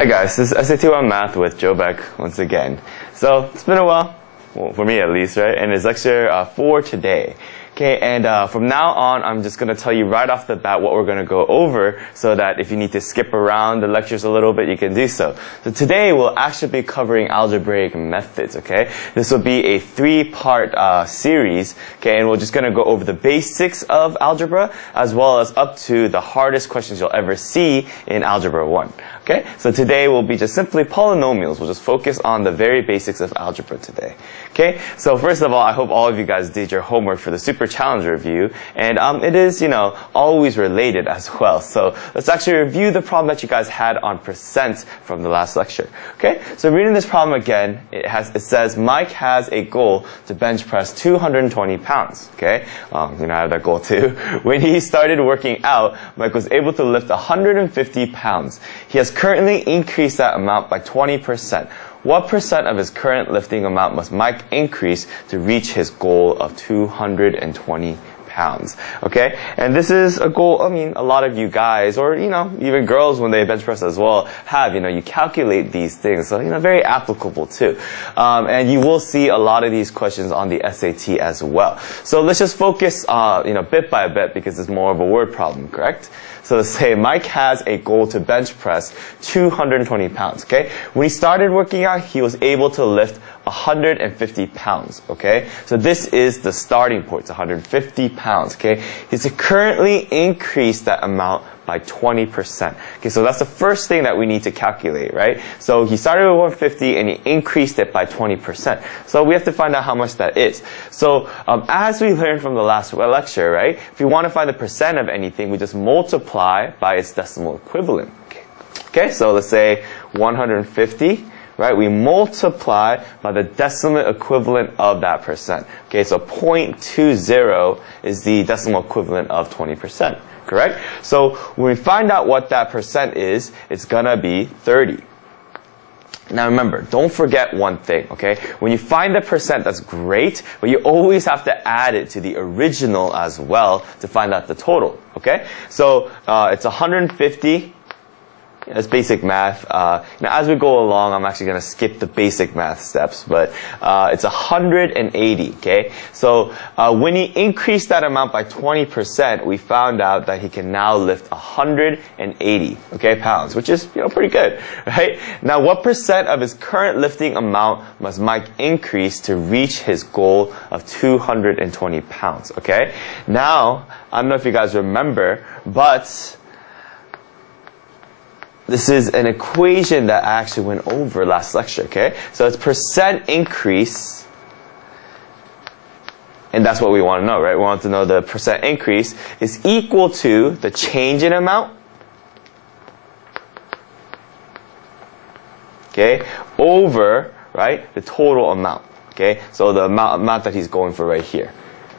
Hi guys, this is SAT1 Math with Joe Beck once again. So, it's been a while, well, for me at least, right? And it's lecture 4 today. Okay, and from now on, I'm just going to tell you right off the bat what we're going to go over so that if you need to skip around the lectures a little bit, you can do so. So today, we'll actually be covering algebraic methods, okay? This will be a 3-part series, okay? And we're just going to go over the basics of algebra as well as up to the hardest questions you'll ever see in Algebra 1. Okay, so today will be just simply polynomials. We'll just focus on the very basics of algebra today. Okay, so first of all, I hope all of you guys did your homework for the Super Challenge review, and it is, always related as well. So let's actually review the problem that you guys had on percent from the last lecture. Okay, so reading this problem again, it says Mike has a goal to bench press 220 pounds. Okay, I have that goal too. When he started working out, Mike was able to lift 150 pounds. He has currently increased that amount by 20%. What percent of his current lifting amount must Mike increase to reach his goal of 220 pounds? Okay, and this is a goal, a lot of you guys, or, even girls when they bench press as well, have, you calculate these things, so, very applicable too. And you will see a lot of these questions on the SAT as well. So let's just focus, bit by bit because it's more of a word problem, correct? So let's say Mike has a goal to bench press 220 pounds, okay? When he started working out, he was able to lift 150 pounds, okay? So this is the starting point, it's 150 pounds, okay? He's currently increased that amount by 20%. Okay, so that's the first thing that we need to calculate, right? So he started with 150 and he increased it by 20%. So we have to find out how much that is. So as we learned from the last lecture, right? If we want to find the percent of anything, we just multiply by its decimal equivalent. Okay, so let's say 150. Right, we multiply by the decimal equivalent of that percent. Okay, so 0.20 is the decimal equivalent of 20%, correct? So when we find out what that percent is, it's gonna be 30. Now remember, don't forget one thing, okay? When you find the percent, that's great, but you always have to add it to the original as well to find out the total, okay? So it's 150. It's basic math. Now, as we go along, I'm actually going to skip the basic math steps, but it's 180, okay? So when he increased that amount by 20%, we found out that he can now lift 180, okay, pounds, which is, pretty good, right? Now, what percent of his current lifting amount must Mike increase to reach his goal of 220 pounds, okay? Now, I don't know if you guys remember, but this is an equation that I actually went over last lecture, okay? So it's percent increase, and that's what we want to know, right? We want to know the percent increase is equal to the change in amount, okay, over, right, the total amount, okay? So the amount that he's going for right here,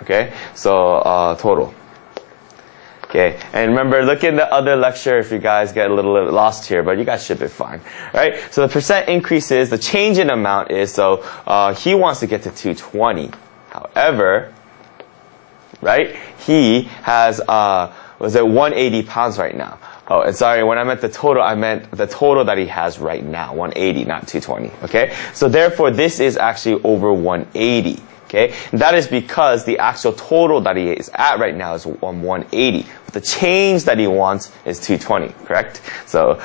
okay? So total. Okay, and remember, look in the other lecture if you guys get a little lost here, but you guys should be fine, right? So the percent increase is, the change in amount is, so he wants to get to 220. However, right, he has, was it 180 pounds right now? Oh, and sorry, when I meant the total, I meant the total that he has right now, 180, not 220, okay? So therefore, this is actually over 180. Okay, and that is because the actual total that he is at right now is 180. But the change that he wants is 220, correct? So